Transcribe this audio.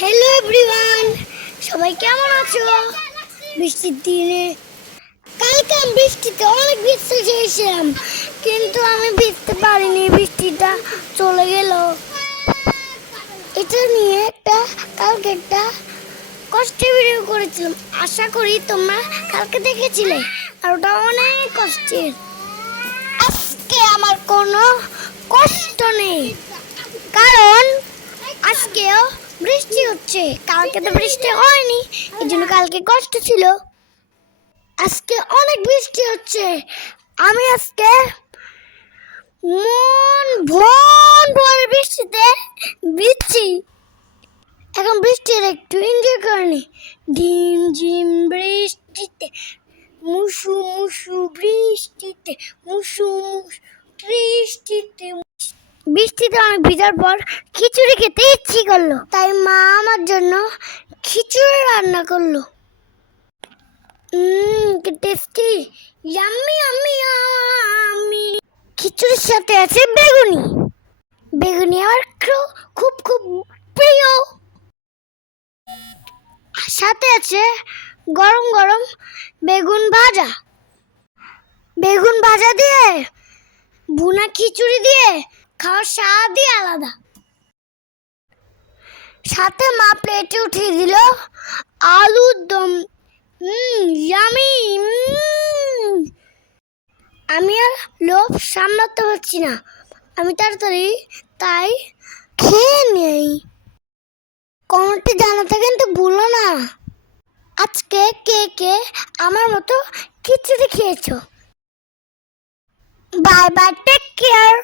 Hello everyone, সবাই কেমন আছো? বৃষ্টির দিনে কালকে আমি বৃষ্টিতে অনেক ভিজতে চেয়েছিলাম, কিন্তু আমি ভিজতে পারিনি, বৃষ্টিটা চলে গেল। এটা নিয়ে কালকে একটা কষ্টের ভিডিও করেছিলাম, আশা করি তোমরা কালকে দেখেছিলে। আর ওটা অনেক কষ্টের। আজকে আমার কোনো কষ্ট নেই, কারণ আজকেও বৃষ্টি হচ্ছে। কালকে তো বৃষ্টি হয়নি, এই জন্য কালকে কষ্ট ছিল। আজকে অনেক বৃষ্টি হচ্ছে। আমি আজকে মন ভরে বৃষ্টিতে ভিজছি। এখন বৃষ্টির একটু এনজয় করিনি। ঝিম ঝিম বৃষ্টিতে, মুসু মুসু বৃষ্টিতে, মুসু মুসু বৃষ্টিতে। বৃষ্টিতে অনেক ভিজার পর খিচুড়ি খেতে ইচ্ছে করলো, তাই মা আমার জন্য খিচুড়ি রান্না করলো। কি টেস্টি, ইয়াম্মি ইয়াম্মি ইয়াম্মি। খিচুড়ির সাথে আছে বেগুনি। বেগুনি আমার খুব খুব প্রিয়। সাথে আছে গরম গরম বেগুন ভাজা। বেগুন ভাজা দিয়ে ভুনা খিচুড়ি দিয়ে খাওয়ার স্বাদই আলাদা। সাথে মা প্লেটে উঠিয়ে দিল আলুর দম। ইয়ামি। আমি আর লোভ সামলাতে পারছি না, আমি তাই খেয়ে নেই। কমেন্টে জানাতে কিন্তু ভুলো না, আজকে কে কে আমার মতো খিচুড়ি খেয়েছো। Bye bye, take care.